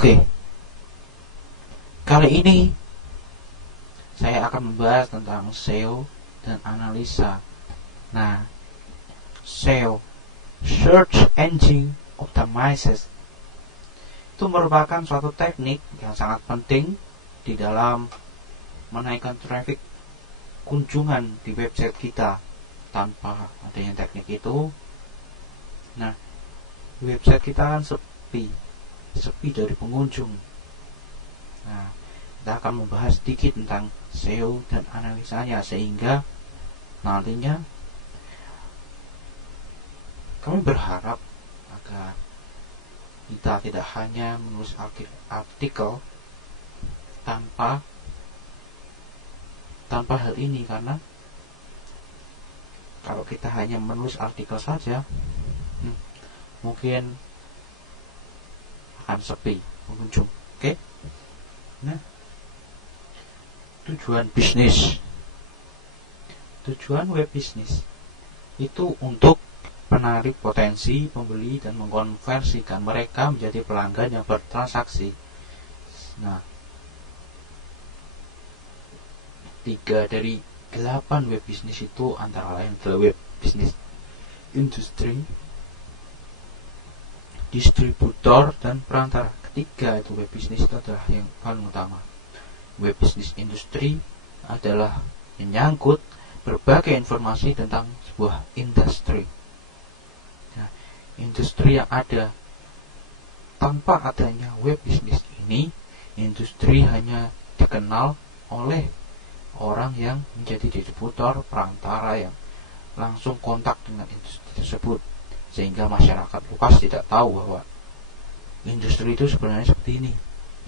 Oke, kali ini saya akan membahas tentang SEO dan analisa. Nah, SEO, Search Engine Optimization, itu merupakan suatu teknik yang sangat penting di dalam menaikkan traffic kunjungan di website kita. Tanpa adanya teknik itu, nah, website kita kan sepi dari pengunjung. Nah, kita akan membahas sedikit tentang SEO dan analisanya, sehingga nantinya kami berharap agar kita tidak hanya menulis artikel tanpa hal ini, karena kalau kita hanya menulis artikel saja, mungkin akan sepi pengunjung. Oke? Nah, tujuan web bisnis itu untuk menarik potensi pembeli dan mengkonversikan mereka menjadi pelanggan yang bertransaksi. Nah, 3 dari 8 web bisnis itu antara lain adalah web bisnis industri, distributor, dan perantara. Ketiga itu web bisnis itu adalah yang paling utama. Web bisnis industri adalah menyangkut berbagai informasi tentang sebuah industri. Nah, industri yang ada tanpa adanya web bisnis ini, industri hanya dikenal oleh orang yang menjadi distributor, perantara yang langsung kontak dengan industri tersebut, sehingga masyarakat luas tidak tahu bahwa industri itu sebenarnya seperti ini.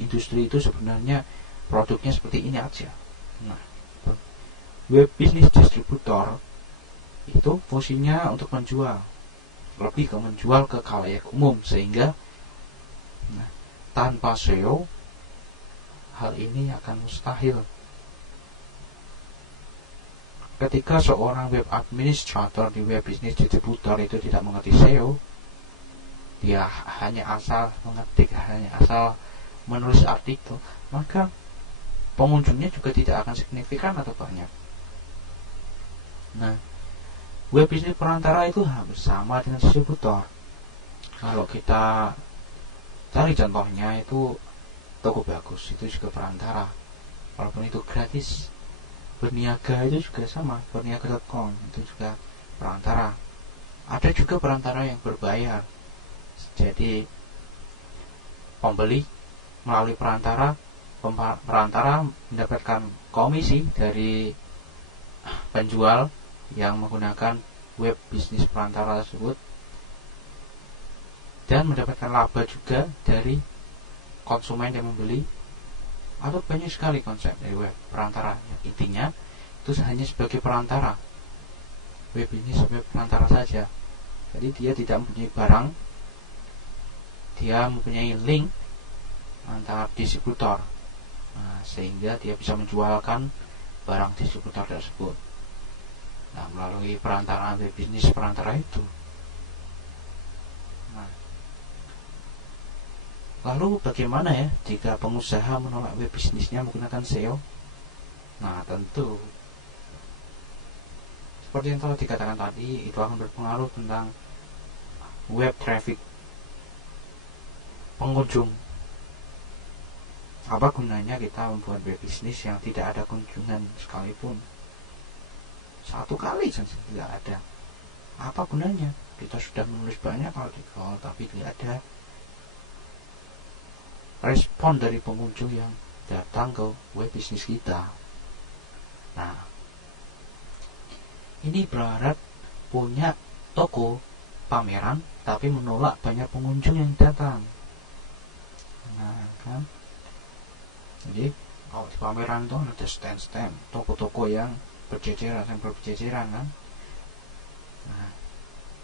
Industri itu sebenarnya produknya seperti ini aja. Nah, web bisnis distributor itu fungsinya untuk menjual, lebih ke menjual ke khalayak umum, sehingga tanpa SEO hal ini akan mustahil. Ketika seorang web administrator di web bisnis distributor itu tidak mengerti SEO, dia hanya asal mengetik, hanya asal menulis artikel, maka pengunjungnya juga tidak akan signifikan atau banyak. Nah, web bisnis perantara itu hampir sama dengan distributor. Kalau kita cari contohnya, itu toko bagus, itu juga perantara, walaupun itu gratis. Berniaga itu juga sama, berniaga.com itu juga perantara. Ada juga perantara yang berbayar, jadi pembeli melalui perantara mendapatkan komisi dari penjual yang menggunakan web bisnis perantara tersebut, dan mendapatkan laba juga dari konsumen yang membeli. Atau banyak sekali konsep dari web perantara. Intinya itu hanya sebagai perantara, web ini sebagai perantara saja. Jadi dia tidak mempunyai barang, dia mempunyai link antara distributor, sehingga dia bisa menjualkan barang distributor tersebut. Nah, melalui perantaraan web bisnis perantara itu. Lalu bagaimana ya jika pengusaha menolak web bisnisnya menggunakan SEO? Nah, tentu seperti yang telah dikatakan tadi, itu akan berpengaruh tentang web traffic, pengunjung. Apa gunanya kita membuat web bisnis yang tidak ada kunjungan sekalipun? Satu kali saja tidak ada. Apa gunanya? Kita sudah menulis banyak artikel, tapi tidak ada respon dari pengunjung yang datang ke web bisnis kita. Nah, ini berharap punya toko pameran tapi menolak banyak pengunjung yang datang. Nah, kan? Jadi kalau di pameran itu ada stand-stand, toko-toko yang berjejeran kan? Nah,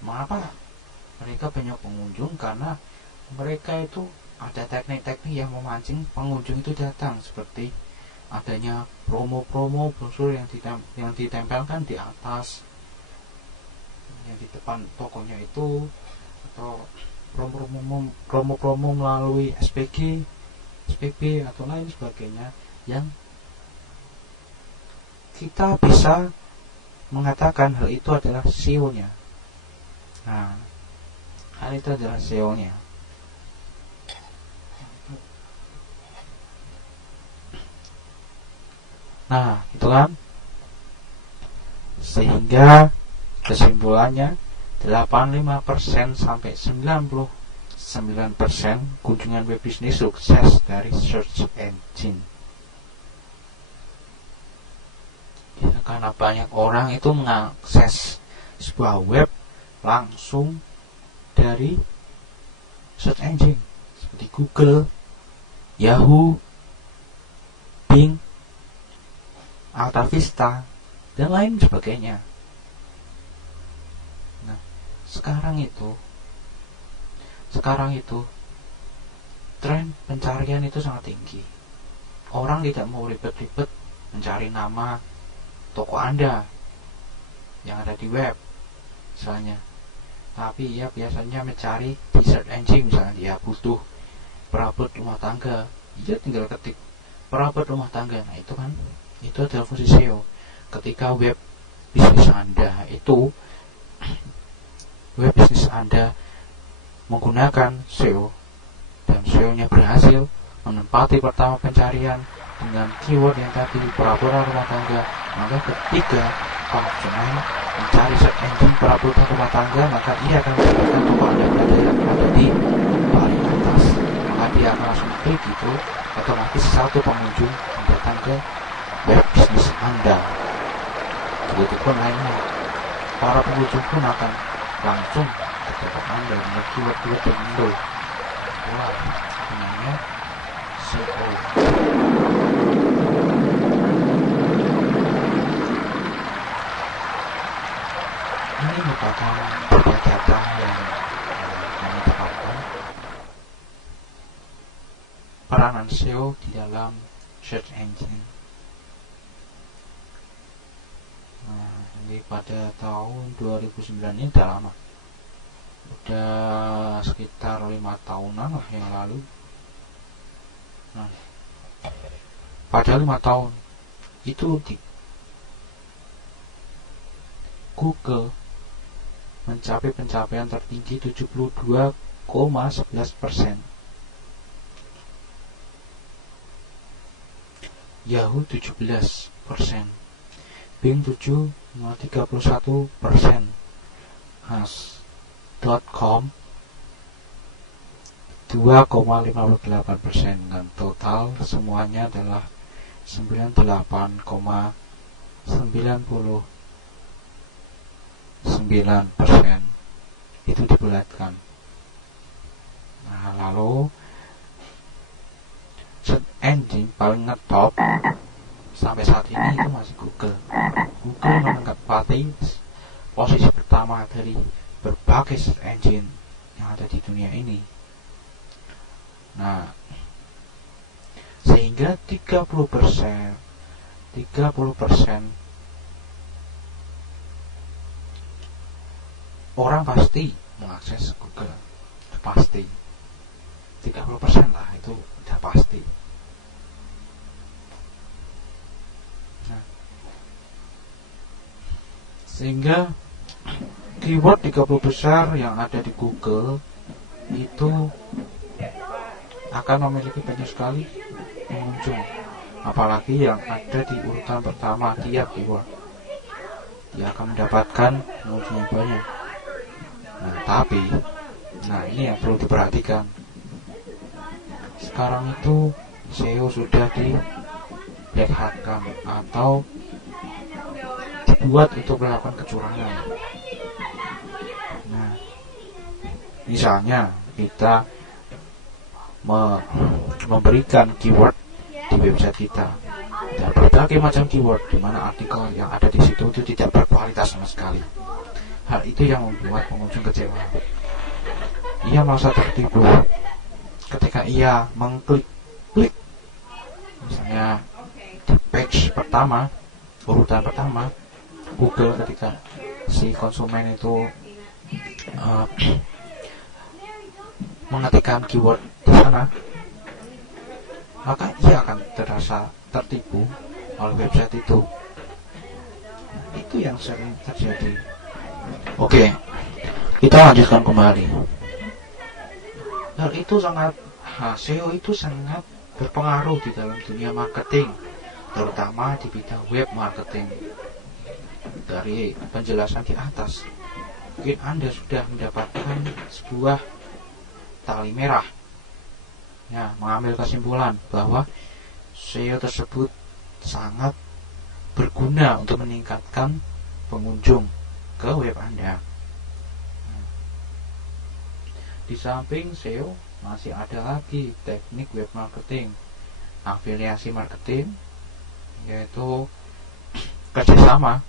mengapa mereka banyak pengunjung? Karena mereka itu ada teknik-teknik yang memancing pengunjung itu datang, seperti adanya promo-promo brosur yang ditempelkan di atas, yang di depan tokonya itu, atau promo-promo melalui SPG SPB atau lain sebagainya yang kita bisa mengatakan hal itu adalah SEO-nya. Nah, hal itu adalah SEO-nya. Nah, itu kan. Sehingga kesimpulannya 85% sampai 99% kunjungan web bisnis sukses dari search engine. Ya, karena banyak orang itu mengakses sebuah web langsung dari search engine seperti Google, Yahoo, Bing, AltaVista, dan lain sebagainya. Nah, sekarang itu tren pencarian itu sangat tinggi. Orang tidak mau ribet-ribet mencari nama toko Anda yang ada di web misalnya, tapi ya biasanya mencari di search engine. Misalnya dia butuh perabot rumah tangga, dia tinggal ketik perabot rumah tangga. Nah, itu kan, itu adalah fungsi SEO. Ketika web bisnis Anda menggunakan SEO dan SEO-nya berhasil menempati pertama pencarian dengan keyword yang tadi perabotan rumah tangga, maka ketika konsumen mencari search engine perabotan rumah tangga, maka ia akan mendapatkan toko Anda yang ada di paling atas. Maka dia akan langsung klik itu, otomatis satu pengunjung datang ke web bisnis Anda. Begitupun lainnya, para pengunjung pun akan langsung ke toko Anda dengan keyword-keyword tertentu. Itulah namanya SEO. Ini merupakan data yang kami dapatkan peranan SEO di dalam search engine. Nah, ini pada tahun 2009, ini udah lama, udah sekitar 5 tahunan lah yang lalu. Nah, pada 5 tahun itu di Google mencapai pencapaian tertinggi 72,11%, Yahoo 17%, Bing 7,31%, Has.com 2,58%, dan total semuanya adalah 98,99% itu dibulatkan. Nah, lalu search engine paling ngetop sampai saat ini itu masih Google. Google menempati posisi pertama dari berbagai search engine yang ada di dunia ini. Nah, sehingga 30% orang pasti mengakses Google. Itu pasti 30% lah, itu udah pasti. Nah, sehingga keyword 30 besar yang ada di Google itu akan memiliki banyak sekali pengunjung, apalagi yang ada di urutan pertama tiap keyword, dia akan mendapatkan pengunjung yang banyak. Nah, tapi ini yang perlu diperhatikan. Sekarang itu SEO sudah di black hatkan atau dibuat untuk melakukan kecurangan. Nah, misalnya kita memberikan keyword di website kita dan berbagai macam keyword, di mana artikel yang ada di situ itu tidak berkualitas sama sekali. Hal itu yang membuat pengunjung kecewa. Ia merasa tertipu ketika ia mengklik misalnya di page pertama, urutan pertama Google, ketika si konsumen itu mengetikkan keyword di sana, maka ia akan terasa tertipu oleh website itu. Itu yang sering terjadi. Oke, kita lanjutkan kembali. Hal itu SEO itu sangat berpengaruh di dalam dunia marketing, terutama di bidang web marketing. Dari penjelasan di atas, mungkin Anda sudah mendapatkan sebuah tali merah, ya, mengambil kesimpulan bahwa SEO tersebut sangat berguna untuk meningkatkan pengunjung ke web Anda. Di samping SEO masih ada lagi teknik web marketing, afiliasi marketing, yaitu kerjasama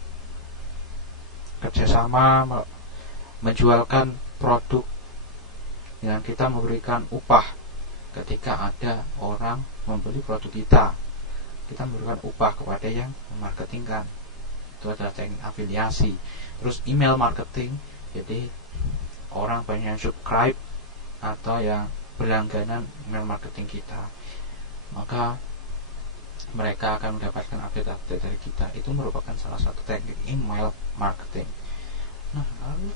menjualkan produk yang kita memberikan upah. Ketika ada orang membeli produk kita memberikan upah kepada yang memarketingkan. Itu adalah teknik afiliasi. Terus email marketing, jadi orang banyak yang subscribe atau yang berlangganan email marketing kita, maka mereka akan mendapatkan update-update dari kita. Itu merupakan salah satu teknik email marketing. Nah, lalu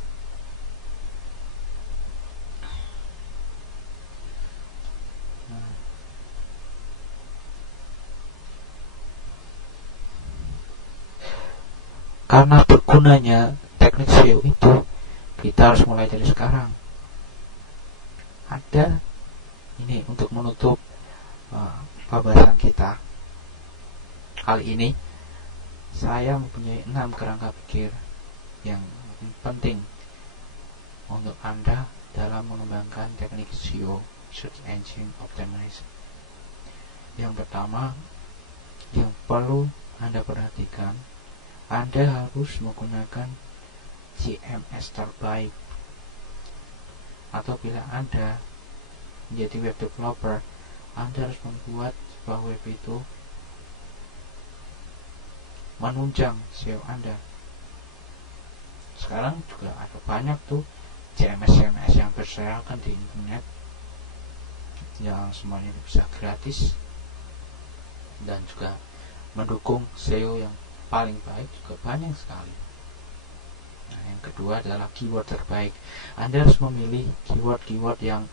karena bergunanya teknik SEO itu, kita harus mulai dari sekarang. Ada ini untuk menutup pembahasan kita kali ini, saya mempunyai 6 kerangka pikir yang penting untuk Anda dalam mengembangkan teknik SEO, Search Engine Optimization. Yang pertama, yang perlu Anda perhatikan, Anda harus menggunakan CMS terbaik. Atau bila Anda menjadi web developer, Anda harus membuat sebuah web itu menunjang SEO Anda. Sekarang juga ada banyak tuh CMS yang berserakan di internet, yang semuanya bisa gratis dan juga mendukung SEO yang paling baik juga banyak sekali. Nah, yang kedua adalah keyword terbaik. Anda harus memilih keyword-keyword yang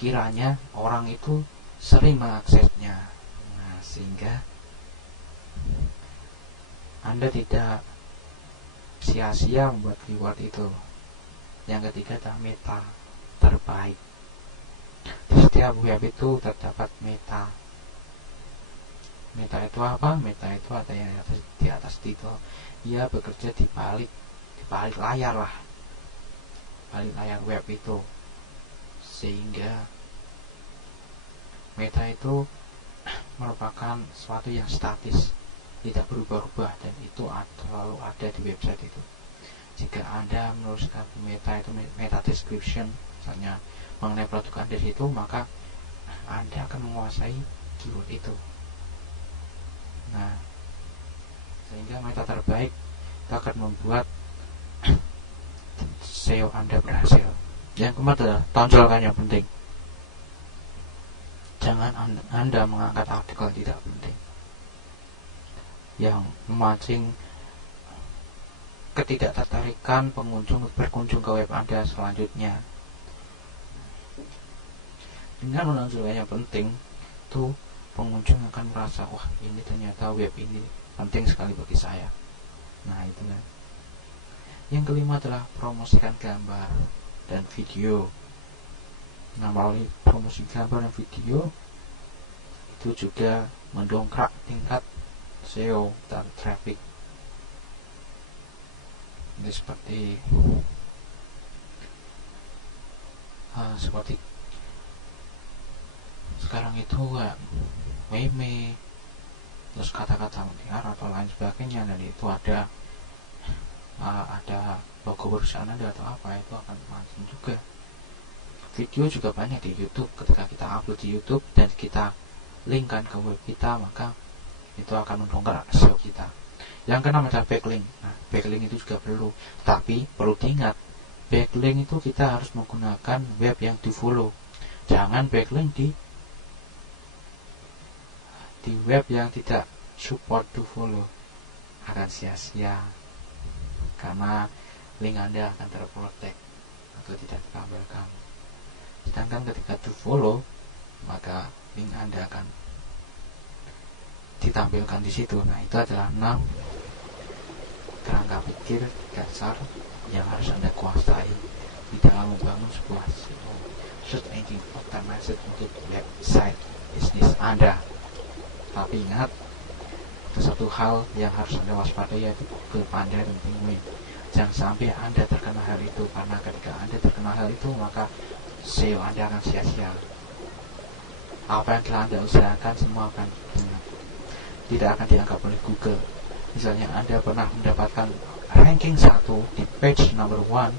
kiranya orang itu sering mengaksesnya. Nah, sehingga Anda tidak sia-sia membuat keyword itu. Yang ketiga adalah meta terbaik. Di setiap web itu terdapat meta. Meta itu apa? Meta itu ada yang di atas titel. Ia bekerja di balik layar lah, balik layar web itu, sehingga meta itu merupakan sesuatu yang statis, tidak berubah-ubah, dan itu selalu ada di website itu. Jika Anda menuliskan meta itu, meta description misalnya mengenai produk Anda di situ, maka Anda akan menguasai keyword itu. Nah, sehingga meta terbaik itu akan membuat SEO Anda berhasil. Yang keempat adalah tonjolkan yang penting. Jangan Anda mengangkat artikel tidak penting yang memancing ketidaktertarikan pengunjung berkunjung ke web Anda selanjutnya. Dengan menonjolkan yang penting, tuh pengunjung akan merasa, wah, ini ternyata web ini penting sekali bagi saya. Nah, itu kan. Yang kelima adalah promosikan gambar dan video. Nah, melalui promosi gambar dan video itu juga mendongkrak tingkat SEO dan traffic. Ini seperti sekarang itu meme, terus kata-kata mutiara atau lain sebagainya, dan itu ada logo perusahaan Anda atau apa, itu akan mancing juga. Video juga banyak di YouTube. Ketika kita upload di YouTube dan kita linkkan ke web kita, maka itu akan mendongkrak SEO kita. Yang keenam adalah backlink. Nah, backlink itu juga perlu, tapi perlu diingat, backlink itu kita harus menggunakan web yang di follow. Jangan backlink di di web yang tidak support to follow akan sia-sia, karena link Anda akan terprotek atau tidak ditampilkan. Sedangkan ketika to follow, maka link Anda akan ditampilkan di situ. Nah, itu adalah 6 kerangka pikir dasar yang harus Anda kuasai di dalam membangun sebuah search engine optimized untuk website bisnis Anda. Tapi ingat, ada satu hal yang harus Anda waspadai, yaitu Google Panda dan Penguin. Jangan sampai Anda terkena hal itu, karena ketika Anda terkena hal itu, maka SEO Anda akan sia-sia. Apa yang telah Anda usahakan semua akan tidak akan dianggap oleh Google. Misalnya Anda pernah mendapatkan ranking 1 di page number 1,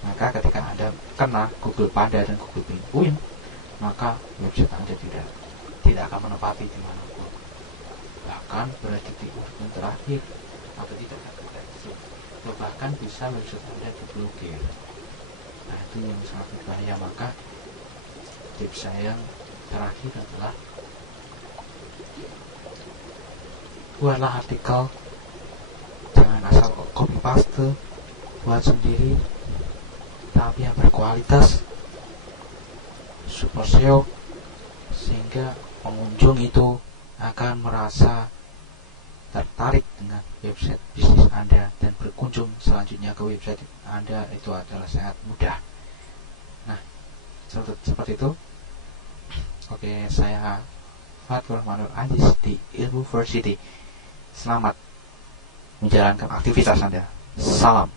maka ketika Anda kena Google Panda dan Google Penguin, maka website Anda tidak akan menempati dimanapun, bahkan berada di urutan terakhir atau tidak akan terdeteksi, atau bahkan bisa website Anda diblokir. Nah, itu yang sangat berbahaya. Maka tips saya yang terakhir adalah buatlah artikel, jangan asal copy paste, buat sendiri, tapi yang berkualitas, super SEO, sehingga pengunjung itu akan merasa tertarik dengan website bisnis Anda dan berkunjung selanjutnya ke website Anda. Itu adalah sangat mudah. Nah, seperti itu. Oke, saya Fatur Manur Anjis di Ilmu Versity. Selamat menjalankan aktivitas Anda. Salam.